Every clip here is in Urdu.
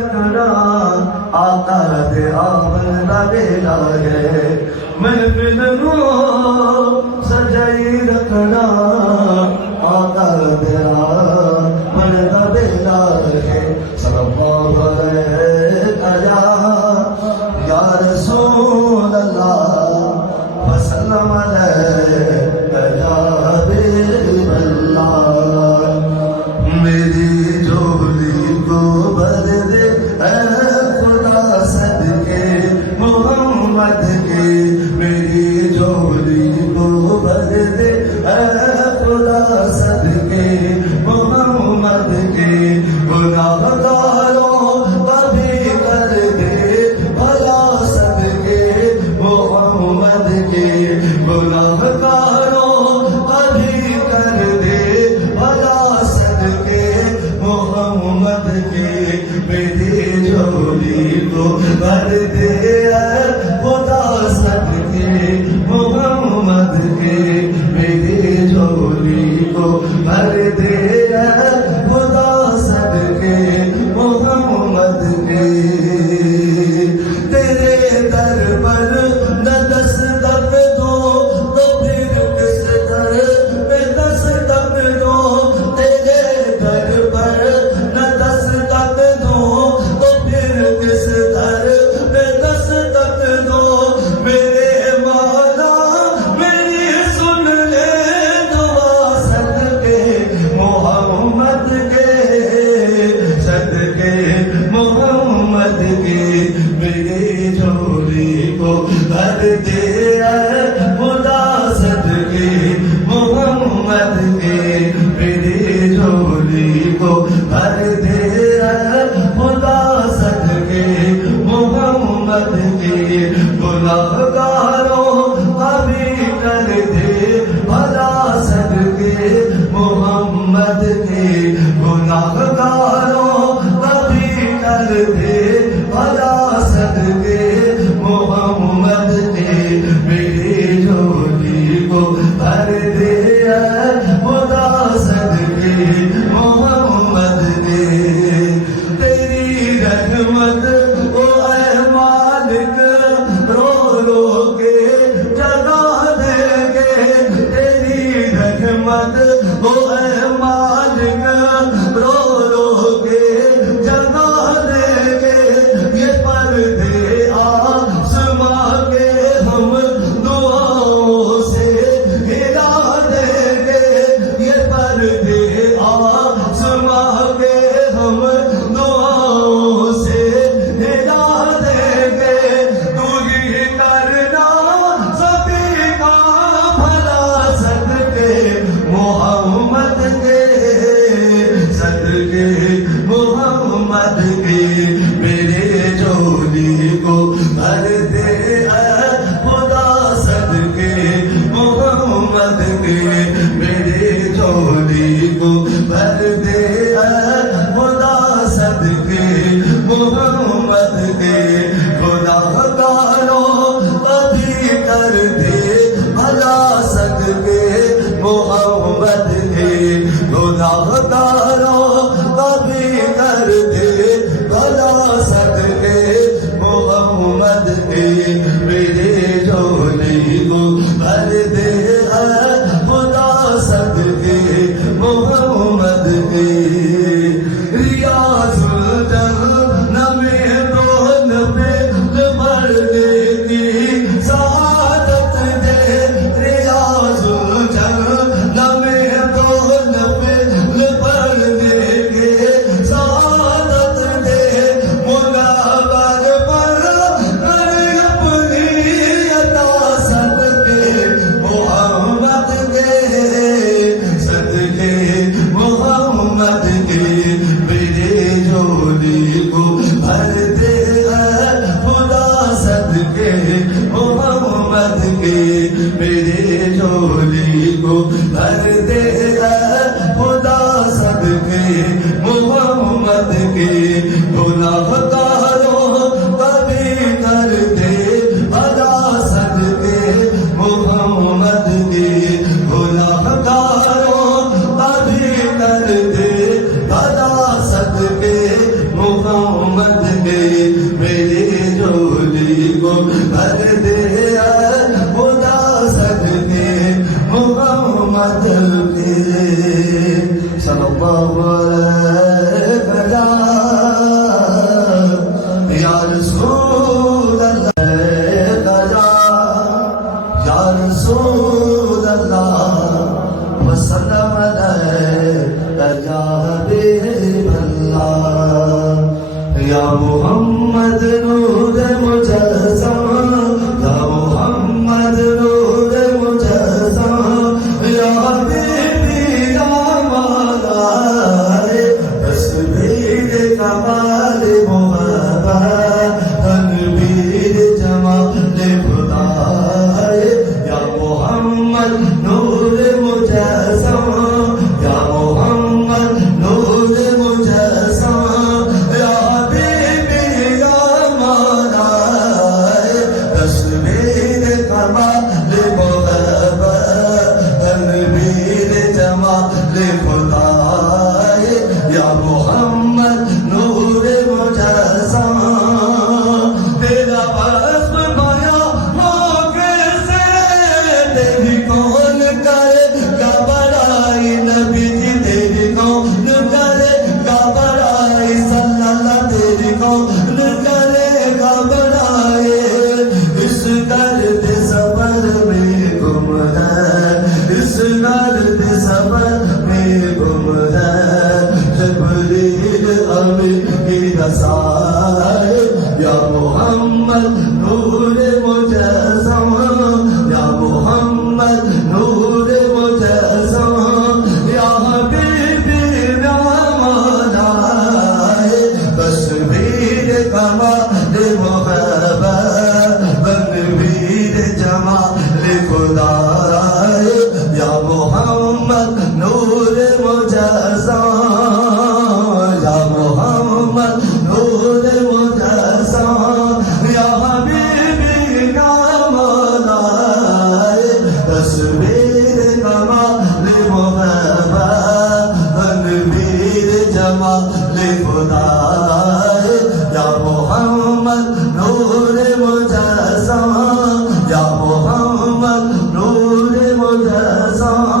رکھنا آقا دے آمن دا بیلا ہے محفل کو سجائی رکھنا آقا دے آمن دا بیلا ہے صلی اللہ علیہ یا رسول اللہ وسلم علیہ یا حبیب اللہ میری جھولی کو بھر دے اے خدا صدقے محمد کے میری جھولی کو بھر دے اے خدا صدقے محمد کے گناہ گاروں کبھی کر دے بھلا صدقے محمد کے گناہ گاروں کبھی کر دے بھلا صدقے محمد کے میری جھولی کو بھر دے اے خدا صدقے محمد کے میری جھولی کو بھر دے اے خدا صدقے محمد کے تیرے در پر نہ دستک دو تو پھر کس در پہ دستک دو تیرے در پر نہ دستک دو تو پھر کس در پہ دستک دو میرے مولا میری سن لے دعا صدقے محمد کے صدقے محمد کے میری جھولی کو بھر دے اے خدا صدقے محمد کے میری جھولی کو بھر دے اے خدا صدقے محمد کے گناہ گاروں کبھی کر دے بھلا صدقے محمد کے گناہ گاروں کبھی کر دے بھلا صدقے محمد کے میری جھولی کو بھر دے اے خدا صدقے محمد کے تیری رحمت او اے مالک رو رو کے جگا دیں گے تیری رحمت او اے مالک رو رو کے جگا دیں گے یہ پردے آسماں کے ہم دعاؤں سے ہلا دیں گے یہ پردے آسماں کے ہم دعاؤں سے ہلا دیں گے تو ہی کرنا سبھی کا بھلا صدقے محمد کے صدقے محمد کے میرے جھولی کو بھر دے اے خدا صدقے محمد کے میرے جھولی کو بھر دے اے خدا صدقے محمد کے گناہ گاروں کبھی کر دے بھلا صدقے محمد کے گناہ گاروں کبھی کر دے بھلا صدقے محمد کے میرے جھولی کو بھر دے اے خدا صدقے محمد کے ریاض الجنہ میں دون پہ بڑھنے کی سعادت دے ریاض الجنہ میں دون پہ بڑھنے کی سعادت دے منور پر کر اپنی عطا صدقے محمد کے صدقے محمد کے میرے جھولی کو بھر دے اے خدا صدقے محمد کے میرے جھولی کو بھر دے اے خدا صدقے محمد کے گناہ گاروں کبھی کر دے بھلا صدقے محمد کے گناہ گاروں کبھی کر دے بھلا صدقے محمد رسول اللہ یا رسول اللہ وسلم علیک یا حبیب اللہ یا محمد نور مجسم یا محمد نور مجسم یا حبیبی یا مولا تصویر کمال محبت تنویر جمال خدا یا محمد نور مجسم یا محمد نور مجسم یا حبیبی یا مولا تصویر کمال محبت تنویر جمال خدا یا محمد نور مجسم تیرا بس پایا ہو کیسے تیری کون کرے گا بڑائی نبی جی تیری کون کرے گا بڑائی صلی اللہ تیری کون کرے گا بڑائی اس درد صبر میں گم ہے اس درد صبر میں گم ہے جبریل امین کی رسائے یا محمد نور مجسم یا محمد نور مجسم یا حبیبی یا مولا تصویر کمال محبت تنویر جمال خدا یا محمد نور مجسم یا محمد نور مجسم یا حبیبی یا مولا تصویر کمال محبت تنویر جمال خدا یا محمد نور مجسم یا محمد نور مجسم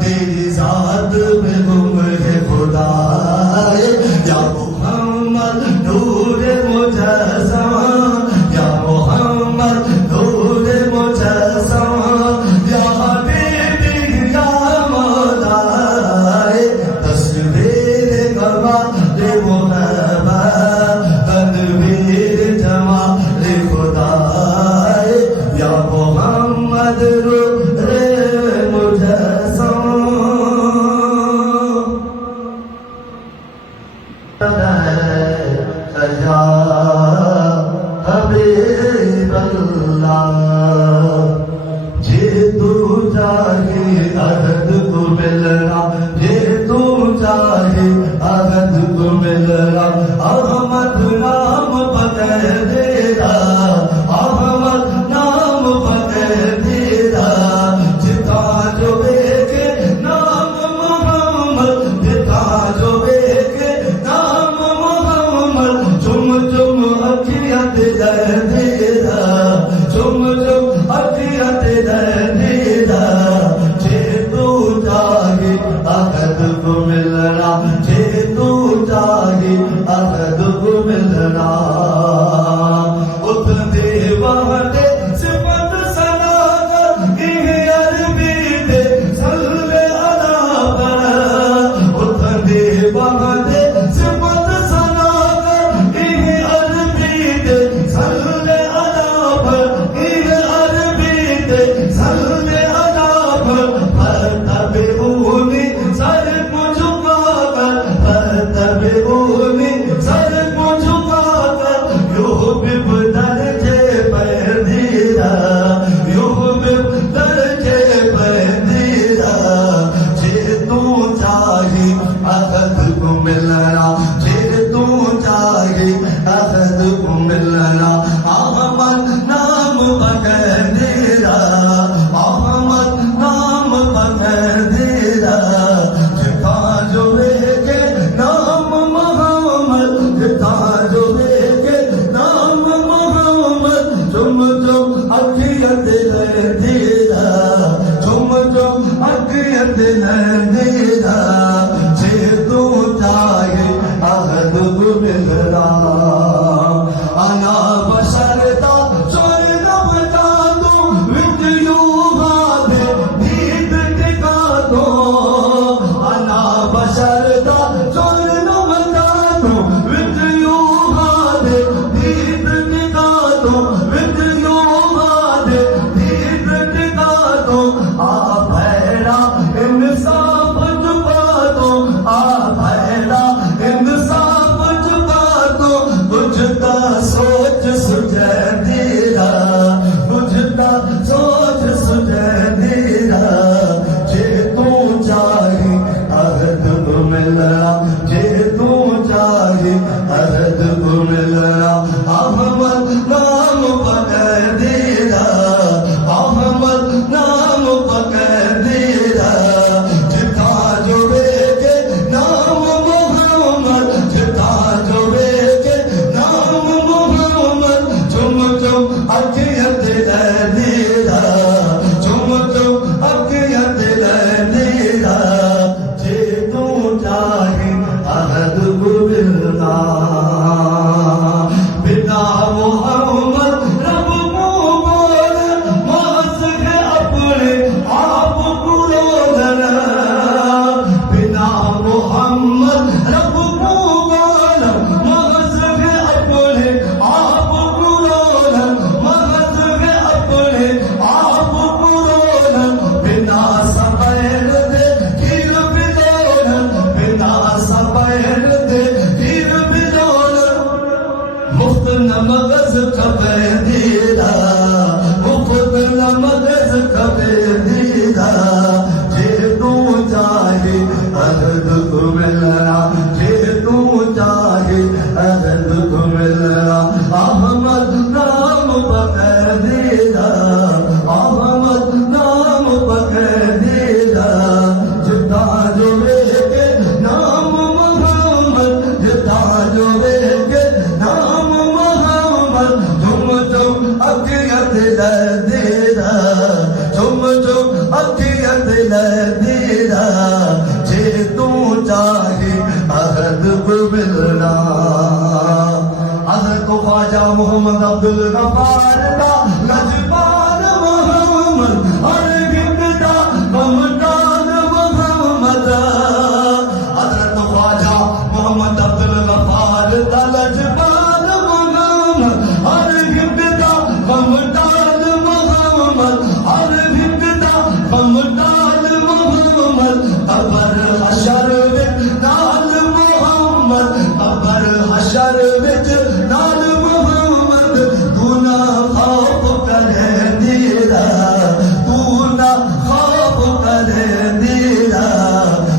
تیری ذات میں گم ہے خدا یا محمد نور مجسم یا محمد نور مجسم یا حبیبی یا مولا تصویر کمال محبت تنویر جمال خدا یا محمد نور مجسم یا حبیب اللہ جے تو چاہے عہد کو ملنا جے تو چاہے عہد کو ملنا احمد نام پکڑ تیرا احمد نام پکڑ تیرا جتا جو بیکے نام محمد جتا جو بیکے نام محمد چم چم اکھیت در تیرا چم چم اکھیت در تیرا جے تو چاہے عہد کو ملنا جے تو چاہے عہد کو ملنا اتنے وحدے صفت سنا کر یہ عربی دے صلی اللہ پر اتنے وحدے صفت سنا کر یہ عربی دے صلی اللہ پر یہ عربی دے صلی اللہ پر فتبعونی سر کو جھکا کر فتبعونی سر کو جھکا کر یحبب درجے پر دیرا یحبب درجے پر دیرا جے تو چاہے عہد کو ملنا جے تو چاہے عہد کو احمد نام پکڑ دیرا احمد نام پکڑ دیرا جتا جو کے نام محمد جتا جو کے نام محمد چم چم اکیت دیرا چم چم اکیت دیرا جے تو چاہے عہد گلنا بنا محمد رب کو بول ماس ہے اپنے آپ کو رولنا بنا محمد رب کو بول ماس ہے اپنے آپ کو رولنا ماس ہے اپنے آپ کو رولنا بنا سبیر دے گیر بدونا بنا سبیر دے گیر بدونا مفت نمغز کبے دیرا مفت نمغز کبے دیرا جے تو چاہے عہد کو ملنا جے تو چاہے عہد کو ملنا احمد نام پکڑ دیرا احمد نام پکڑ دیرا جتا جو کے نام محمد جتا جو کے نام محمد چم چم اکیت دیرا چم چم اکیت دیرا جے تو چاہے عہد کو ملنا حضرت خواجہ محمد عبد الغفار دا لجپال محمد ہر گندا بمٹان محمد حضرت خواجہ محمد عبد الغفار دا لجپال محمد ہر گندا بمٹان محمد ہر گندا بمٹان محمد قبر حشر وچ نال محمد قبر حشر وچ نال محمد تو نہ خوف کرے دیرا تو نہ خوف کرے دیرا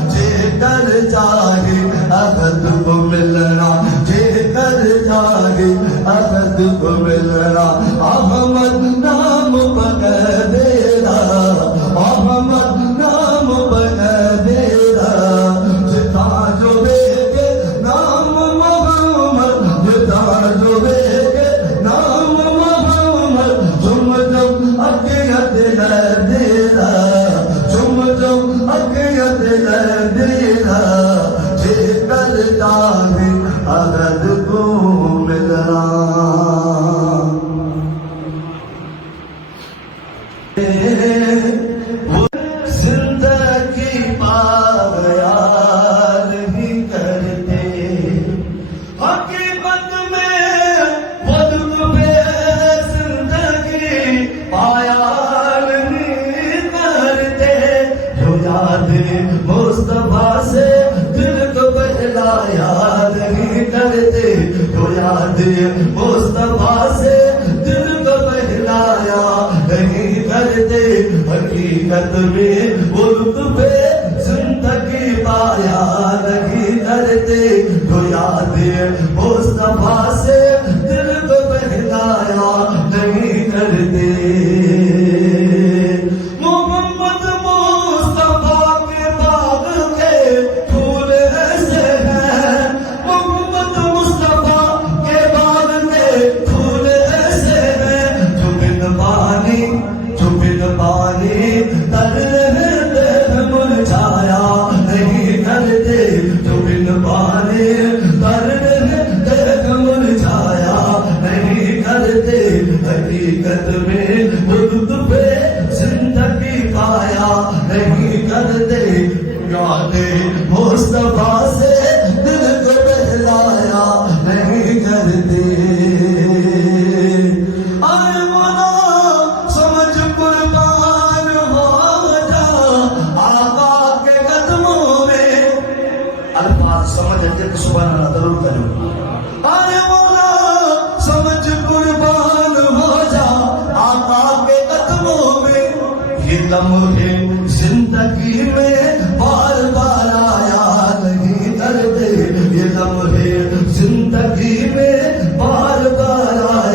جے کر چاہے عہد کو ملنا جے کر چاہے عہد کو ملنا احمد نام پکڑ دیرا احمد نام پکڑ دیرا جتا جو کے نام محمد جتا جو کے نام محمد چم چم اکیت دیرا چم چم اکیت دیرا جے کر چاہے عہد کو ملنا زندگی پایا نہیں کرتے حقیقت میں وہ لطف زندگی پایا نہیں کرتے جو یاد مصطفیٰ سے دل کو پہلا یاد نہیں کرتے جو یاد مصطفیٰ سے دل کو پہلا یاد نہیں کرتے حقیقت میں وہ لطف زندگی پایا نہیں کرتے جو یاد مصطفیٰ سے دل کو پہلایا نہیں کرتے محمد مصطفیٰ کے باغ کے پھول ایسے ہیں محمد مصطفیٰ کے باغ کے پھول ایسے ہیں جو بن پانی تر رہتے مرجھایا نہیں کرتے جو بن پانی تر رہتے مرجھایا نہیں کرتے حقیقت میں وہ لطف زندگی پایا نہیں کرتے یاد مصطفیٰ سے دل کو بہلایا نہیں کرتے آئے مولا سمجھ قربان ہو جا آقا کے قدموں میں الفاظ سمجھ جب سبحان اللہ ضرور کرو آئے مولا سمجھ قربان ہو جا آقا کے قدموں میں یہ لمحے زندگی میں بار بار آیا نہیں کرتے یہ لمحے زندگی میں بار بار آیا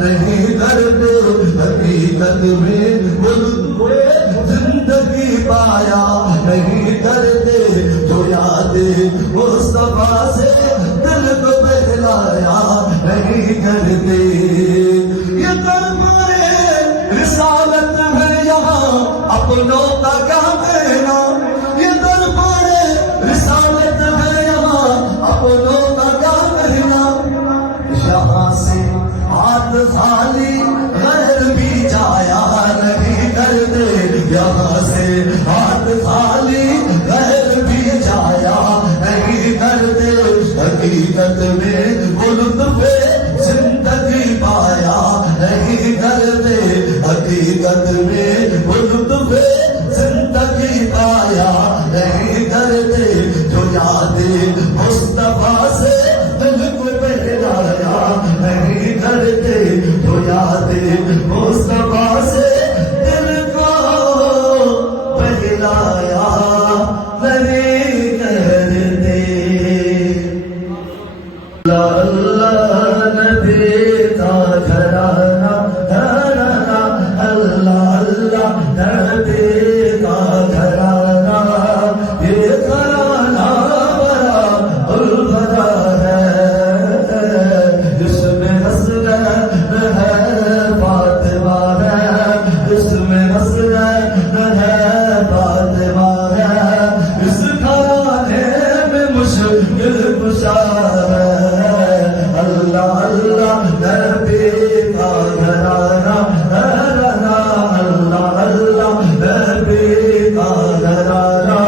نہیں کرتے حقیقت میں وہ لطف زندگی پایا نہیں کرتے جو یادیں مصطفیٰ سے دل کو بہلایا نہیں کرتے یہ دربارے رسالت ہے یہاں اپنوں کا کیا کہنا یہ دربارے رسالت ہے یہاں اپنوں کا کیا کہنا یہاں سے ہاتھ خالی غیر بھی جایا نہیں کرتے یہاں سے ہاتھ خالی غیر بھی جایا نہیں کرتے حقیقت میں وہ لطف زندگی پایا نہیں کرتے حقیقت میں وہ لطف زندگی پایا نہیں کرتے جو یادیں مصطفیٰ سے دل کو بہلایا نہیں کرتے جو یادیں مصطفیٰ سے دل کو بہلایا نہیں کرتے اللہ نبی کا گھرانہ گھرانہ اللہ اللہ نبی کا گھرانہ یہ گھرانہ بڑا البرا ہے جس میں حسنین ہے فاطمہ ہے جس میں حسنین ہے فاطمہ ہے اس گھرانے میں مشکل کشا اللہ اللہ نبی کا گھرانہ گھرانہ اللہ اللہ نبی کا گھرانہ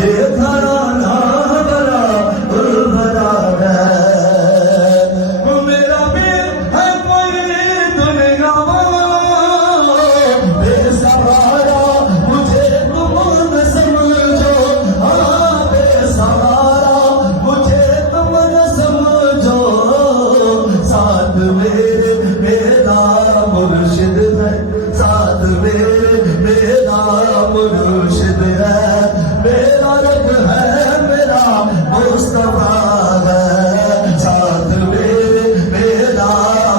یہ گھرانہ بڑا البرا ہے میرا بھی ہے کوئی دنیا والا بے سہارا مجھے تم نہ سمجھو ہاں بے سہارا مجھے تم نہ سمجھو ساتھ میرے میرا مرشد ہے ساتھ میرے میرا مرشد ہے میرا رب ہے میرا مصطفیٰ ہے ساتھ میرے میرا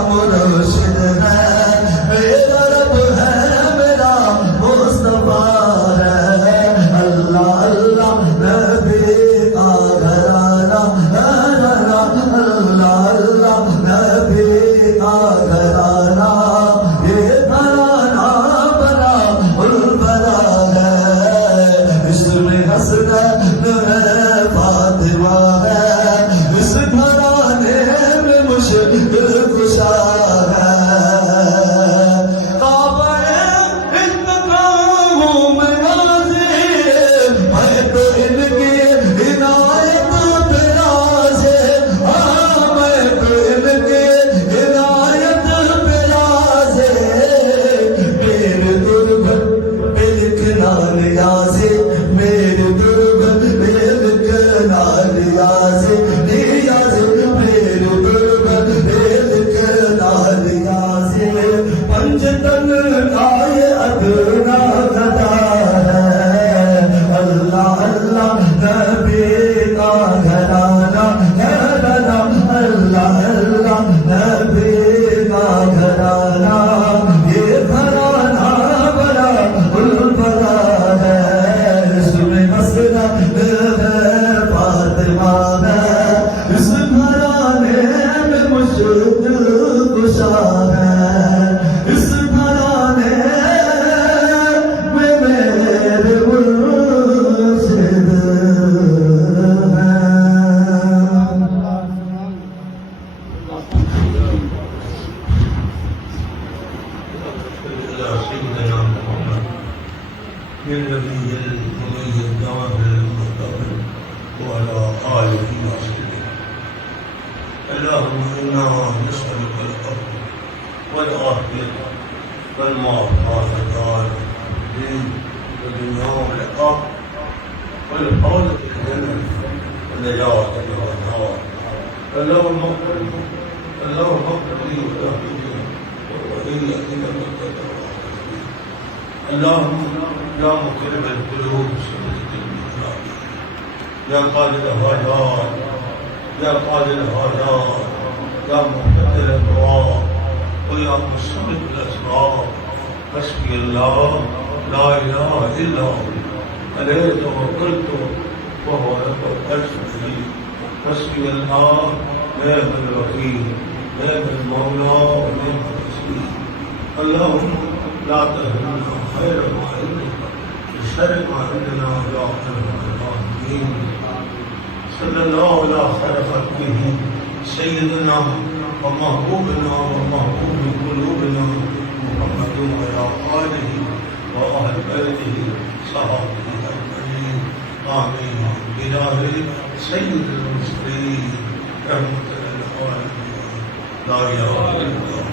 مرشد ہے میرا رب ہے میرا مصطفیٰ ہے اللہ اللہ نبی کا گھرانہ گھرانہ اللہ اللہ نبی کا گھرانہ یہ گھرانہ بڑا البرا ہے اس میں حسنین ہے فاطمہ ہے اس گھرانے میں مشکل کشا ہے کعبہ انتقام میں نازل میں تو ان کی عنایت پہ نازل ہاں میں تو ان کی عنایت پہ نازل میرے دربن پہ لکھنا نیازے میرے دربن پہ لکھنا نیازے نیازے میرے دربن پہ لکھنا نیازے پنجتن کا یہ ادنا گدا ہے اللہ اللہ نبی کا گھرانہ گھرانہ اللہ اللہ نبی کا گھرانہ یہ گھرانہ بڑا البرا ہے اس میں حسنین ہے فاطمہ ہے اس گھرانے میں مشکل کشا ہے اس گھرانے میں میرے مرشد ہے سيدنا محمد النبي الأمي الجواد المصطفى وعلى آله وصحبه اللهم إنا نسألك الأرض والعافية والمعافاة الدين والدنيا والعقاب والفوز بالجنة والنجاة من النار اللهم اغفر لي ولأهلي وذريتي من تدعو اللهم يا مقلب القلوب ثبت الميزان يا قادر الحاجات يا قادر الحاجات يا مقتدر الدعاء ويا مصرف الأسرار حسبي الله لا إله إلا هو عليه توكلت وهو يتوكل عليه حسبي الله نعم الوكيل نعم المولى ونعم الوكيل اللهم لا تهمنا خير ما عندك بشر ما عندنا يا ارحم الراحمين صلى الله على خير خلقه سيدنا ومحبوبنا ومحبوب قلوبنا محمد وعلى آله وأهل بيته صحابه أجمعين آمين بجاه سيد المرسلين رحمة للعالمين لا إله إلا الله